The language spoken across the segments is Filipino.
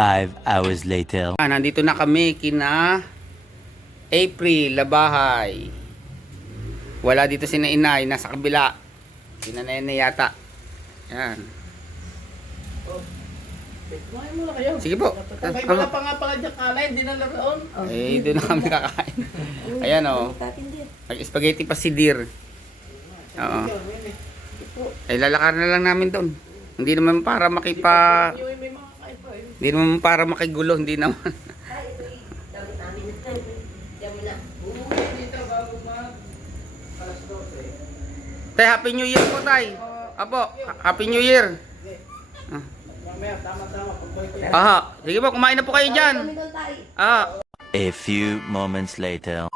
5 hours later. Nandito na kami kina April Labahay. Wala dito si Inay, nasa kabila. Sina Nene yata. Yan. Kumain muna kayo. Sige po. May wala pa nga pala dyan kala, hindi na naroon. Eh, doon na kami kakain. Ayan o. Nag-spaghetti pa si Dear. Oo. Ay, lalakar na lang namin doon. Hindi naman para makipa... May mga kain pa eh. Hindi naman para makigulo, hindi naman. Tay, Happy New Year po, Tay. Apo, Happy New Year. Mamaya, tama-tama. Aha, sige po, kumain na po kayo dyan. Ah. A few moments later.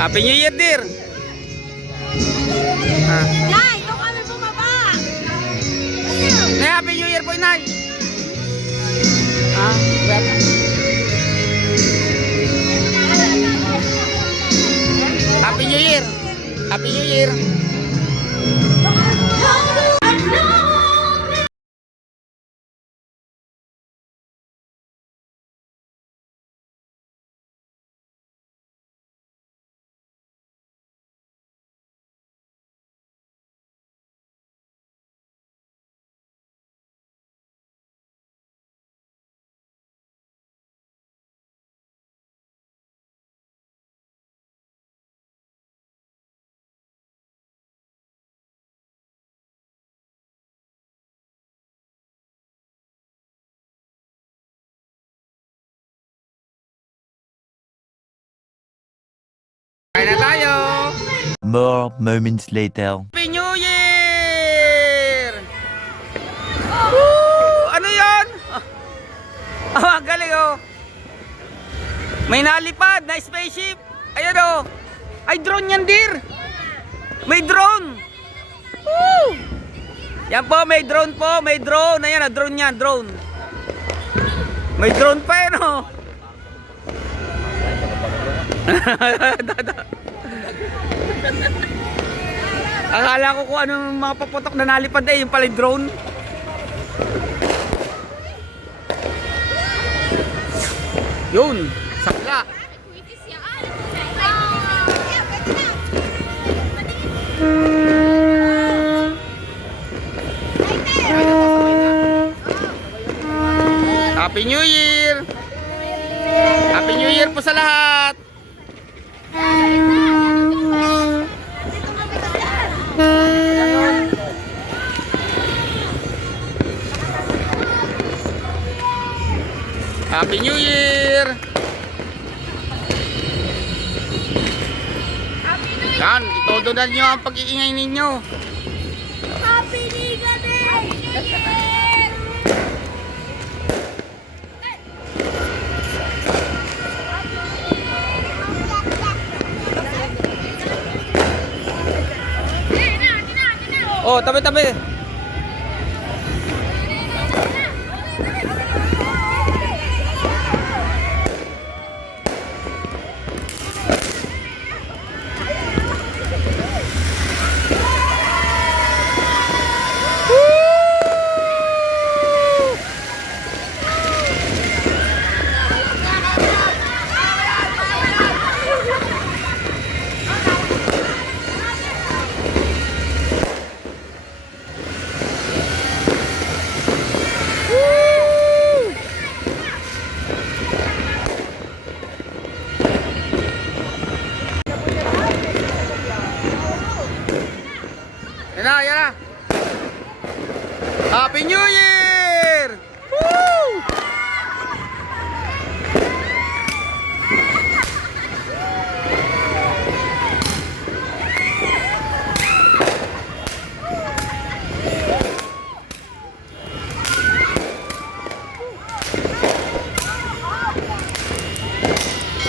Happy New Year, Dear. Ah. Nay, doon kami bumaba. Nay, Happy New Year po, Inay. Ah, Happy New Year. Happy New Year. Kain na tayo. More moments later. Happy New Year! Woo! Ano yun? Oh, ang galing oh. May nalipad na spaceship. Ayun oh. Ay, drone yan, Dear. May drone. Woo! Yan po, may drone po. May drone. Ayan, drone yan, drone. May drone pa yun oh. Akala ko kung anong mga paputok na nalipad yung pala yung drone. Yun, sakla. Happy New Year! Happy New Year po sa lahat! Happy New Year! Yan, itodo na nyo ang pag-iingay ninyo. Happy New Year! Oh, tabi-tabi. Yan na, yan na. Happy New Year! Woo!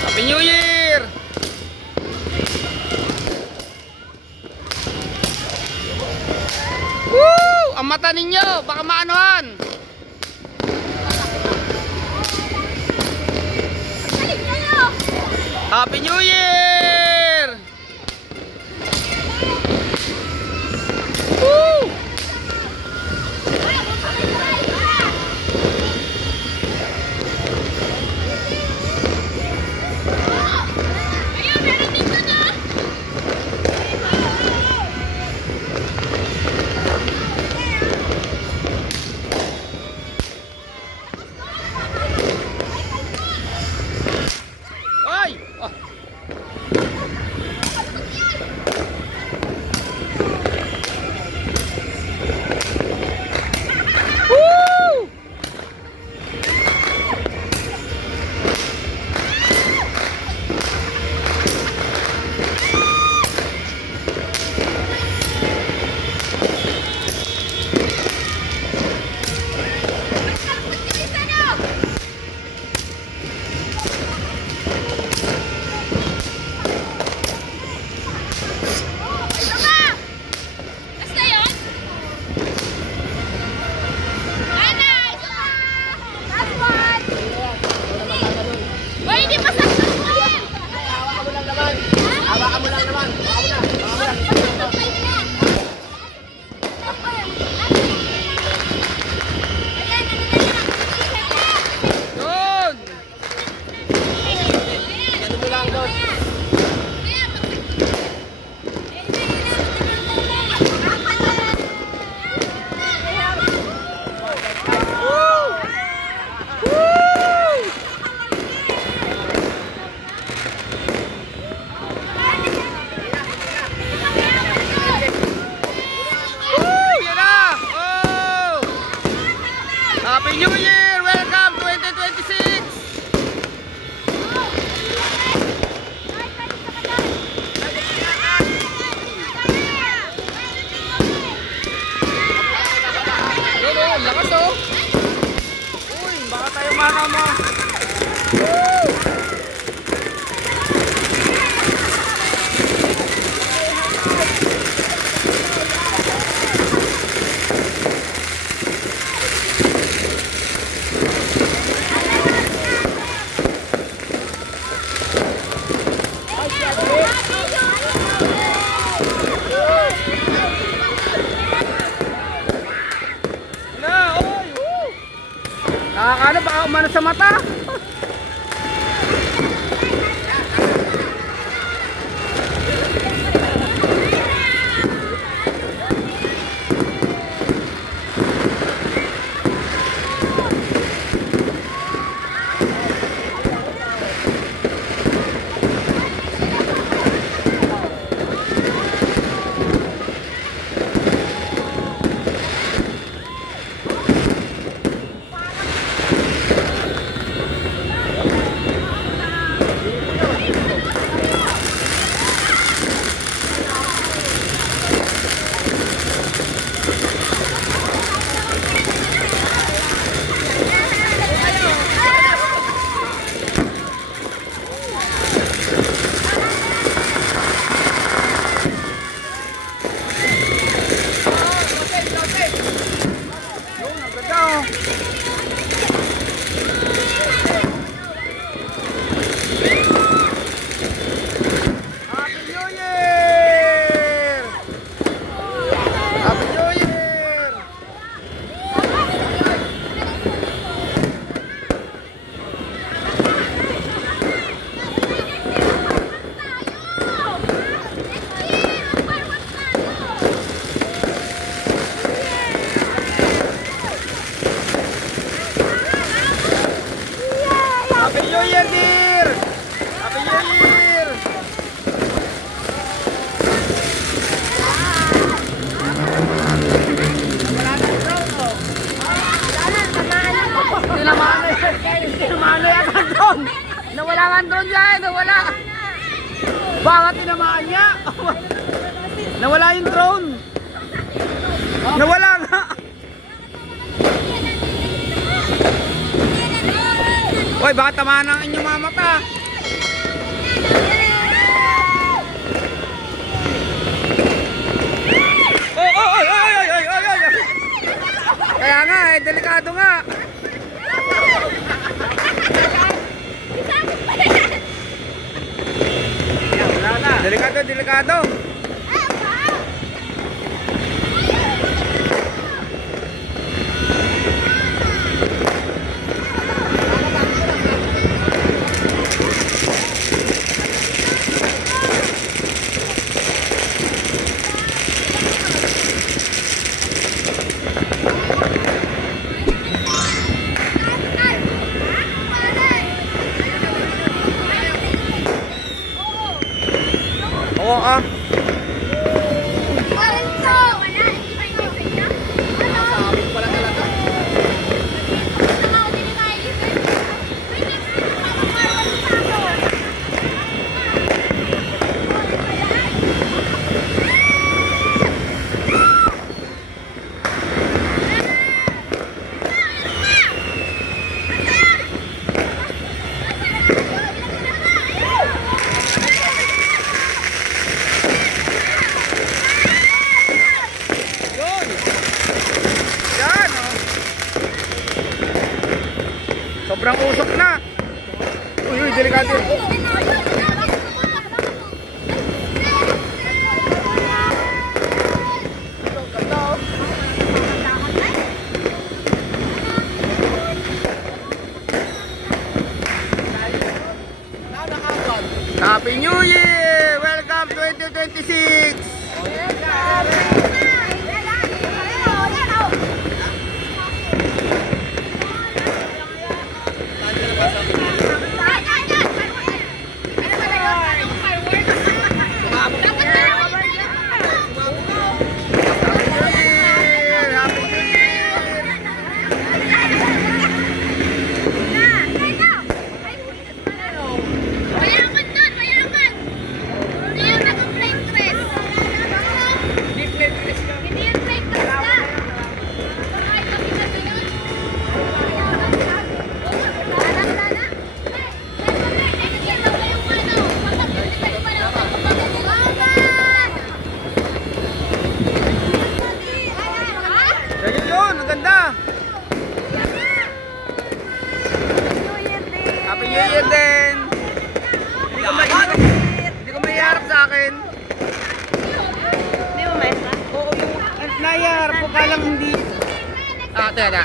Happy New Year! Woo! Ang mata ninyo, baka maanuhan. Happy New Year! Woo! yung mama mo. Na, oy! Woo! Nakakano, baka umano sa mata. Yun, ang ganda oh. Happy New Year! Happy New Year! Happy New Year, dear! Happy New Year! Tinamaan na yan ang drone! Nawala nga ang drone dyan! Nawala! Baka tinamaan niya! Nawala yung drone! Nawala nga! Hoy, baka tamaan ang inyong mga mata! Oh, oh, oh, ay, ay, ay, ay, ay. Kaya nga eh, delikado nga. Delikado, delikado. Oo ah. Yun. Yan oh. Sobrang usok na. Uy, uy, delikado. Happy New Year! Welcome 2026! Mayaman doon, mayaman! Hindi yung nag-plane dress. New Year din! Hindi ko maiharap sa akin. Hindi mo maintindihan. Oo, yung naiharap ko kalang hindi. Ah, teka.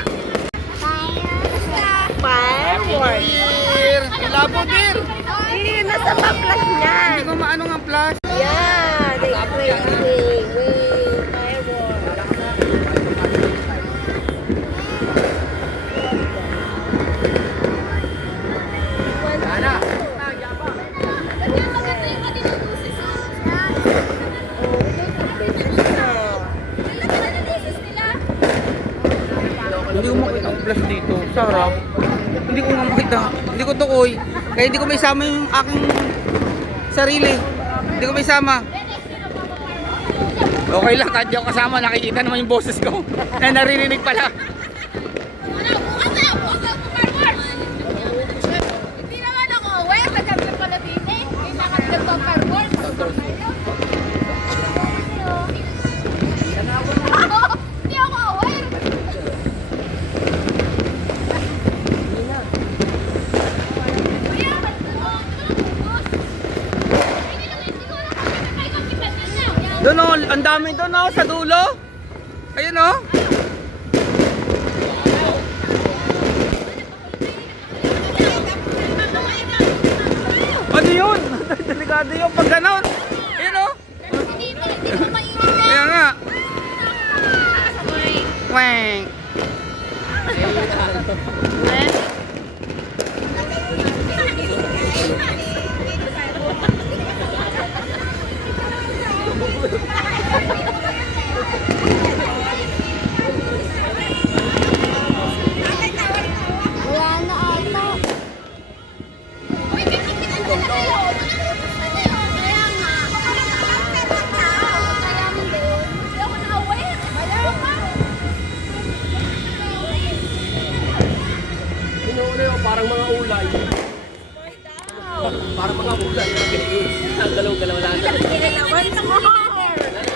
Fireworks. Year! Labo dear! Eh, nasa pa-plus niyan. Hindi ko maano ang flash. Yeah, they crazy. Fireworks. Ana! Hindi ko makita ang flash dito. Sarap. Hindi ko nga makita. Hindi ko tukoy. Kaya hindi ko may sama yung aking sarili. Hindi ko may sama. Okay lang, kahit di ako kasama, nakikita naman yung boses ko. Na naririnig pala. Hindi naman ako aware. Nagkakit pala din eh. May nakakit pa fireworks. Hindi ako aware. Doon o, ang dami doon o, sa dulo. Ayun o. Ano yun? Delikado yun pag ganon. Ayun o. Kaya nga. Weng. Wala na ata. Kaya nga. Kaya hindi ako na-aware. Inuuna yun, parang mga ulay. Parang mga ulay. Galaw-galaw lang. Kailangan mo.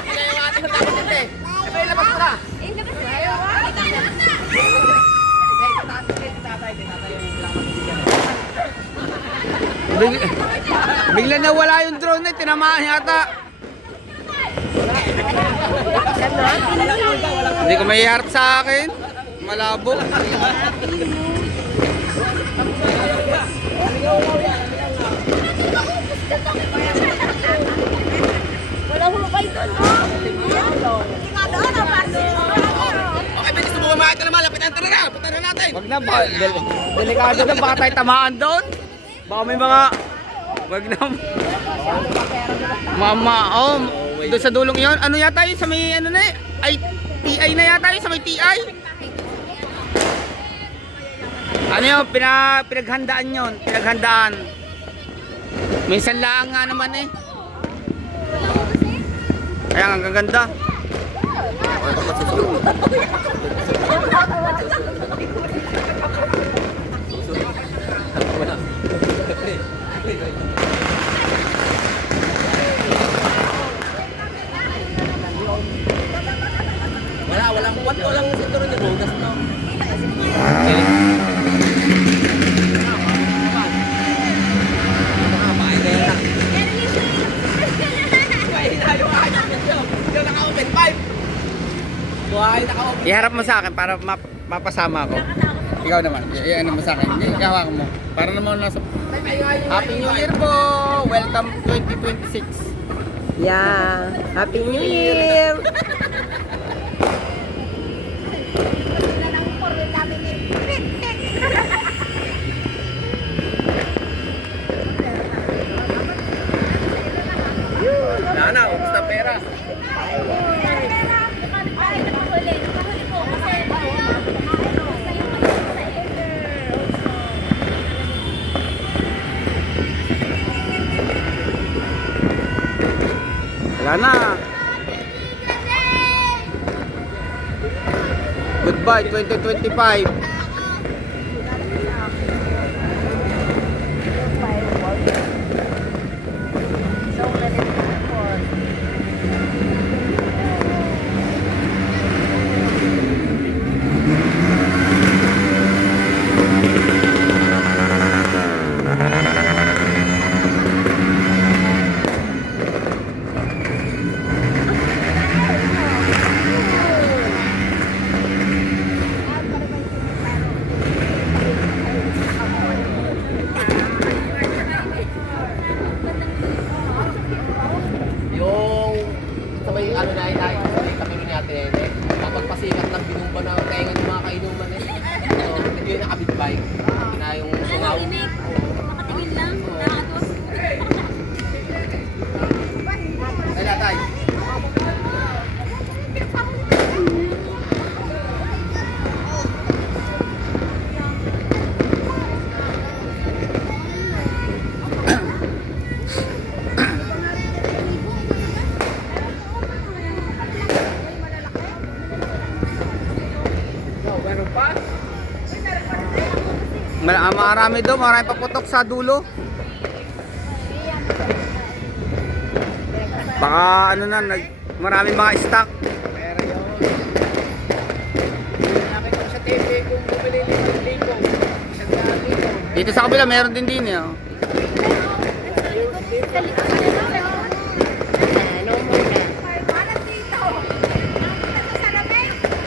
Kaya yung ating natapos nito eh. Eh, may labas ko na. Eh, labas na kayo. Bigla na wala yung drone eh, tinamaan yata. Hindi ko may harap sa akin. Malabo. Wala mo kayo doon. Hindi nga doon. Okay, bilis na bumamahit ka naman. Lapitan na na. Punta na natin. Wag na ba? Delikado na, baka tayo tamaan doon. Baka may mga... Wag na. Mama, oh. Doon sa dulong yon. Ano yata yun sa may ano na eh? Ay, TI na yata yun sa may TI. Ano yun? Pinaghandaan yun. Pinaghandaan. Minsan lang nga naman eh. Kaya ang gaganda. Walang buwan ko lang sa turon niya. Bugas no. Iharap mo sa akin para mapasama ako. Ikaw naman. Iyan mo sa akin. Ikaw mo. Para naman nasa... Happy New Year po! Welcome 2026. Yeah, Happy New Year! Wala na, ubos na pera. Wala na. Goodbye 2025. na yung sungaw. Nakatingin lang. Nakakatos. Kaya tayo. Marami daw, marami paputok sa dulo. Baka ano na, maraming mga stock. Pero yun. Nakita ko sa TV kung bumili 5,000. 1,000. Dito sa kabila, meron din din eh. Oh.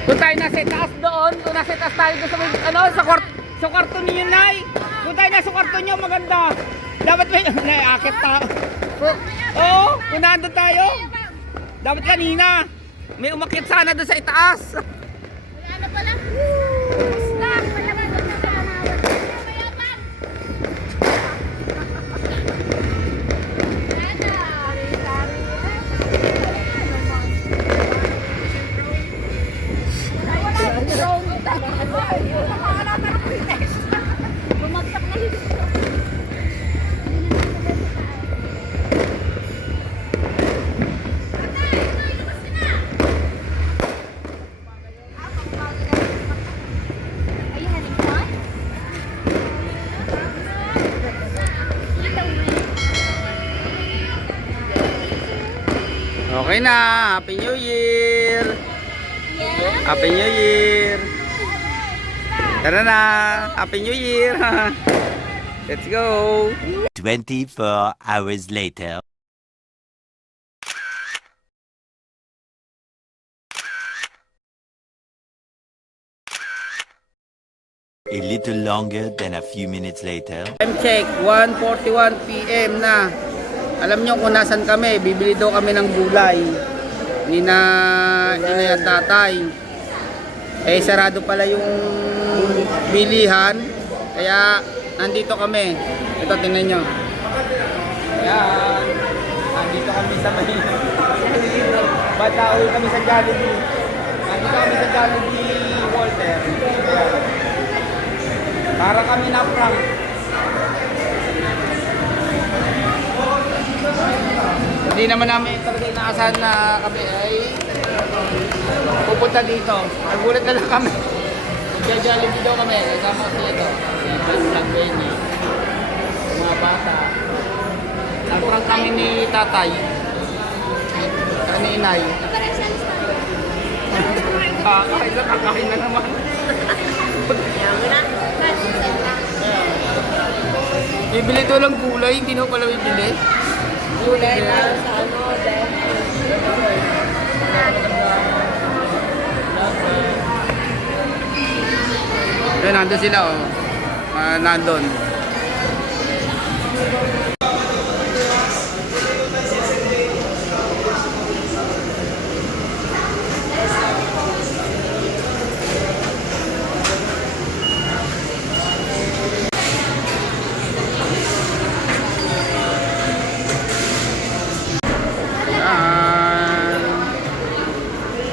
Kung tayo nasa taas doon, kung nasa taas tayo doon sa, ano, sa kwarto niyo, Nay. Kung tayo nasa kwarto niyo, maganda. Dapat may, naiakit pa. Oo, kung nandun tayo. Dapat kanina. May umakyat sana doon sa itaas. Wala na pala. Stop! Wala na doon sa panawan. Mayaman! Bumagsak na yun. Okay na. Happy New Year. Happy New Year. Tara na. Happy New Year. Let's go. 24 hours later. A little longer than a few minutes later. Time check, 1:41 PM na. Alam nyo kung nasan kami, bibili daw kami ng gulay. Ni na yung tatay. Eh sarado pala yung bilihan. Kaya nandito kami. Ito tingnan nyo. Ayan. Nandito kami sa may Bataol kami sa Jollibee. Nandito kami sa Jollibee, Walter. Ayan. Para kami na prank. Hindi naman namin talaga inaasahan na kami ay pupunta dito. Nagulat na lang kami. Nagja-Jollibee daw kami. Kasama kasi ito. Si Vlog Benny. Mga bata. Nagprank kami ni tatay. Ni inay. Kakain na naman. Bibili ito lang gulay, hindi na pala bibili. Gulay na sa ano, Ayun, nandun sila oh. Nandun.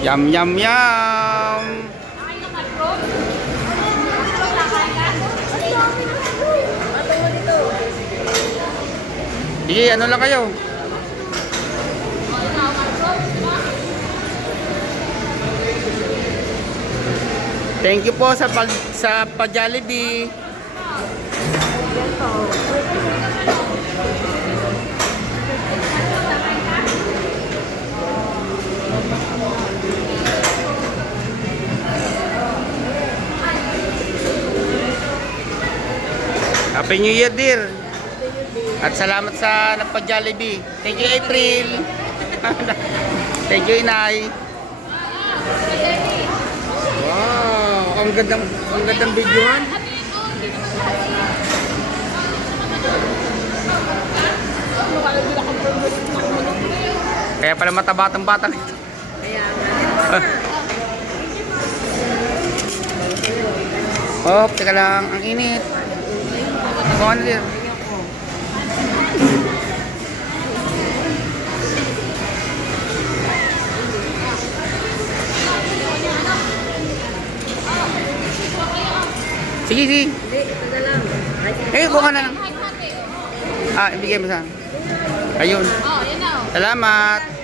Yum, yum, yum! Sige, ano lang kayo? Thank you po sa pa-Jollibee. Happy New Year, dear. At salamat sa nagpa-Jollibee. Thank you, April. Thank you, Inay. Wow, ang gandang videohan. Kaya pala matabatang batang ito. Oh, teka lang, ang init. Kuha na dir. Sige, sige. Hindi, ito na lang. Eh, kuha na lang. Hati-hati. Ah, ibigay mo sa. Ayun. Oh, yan na. Salamat.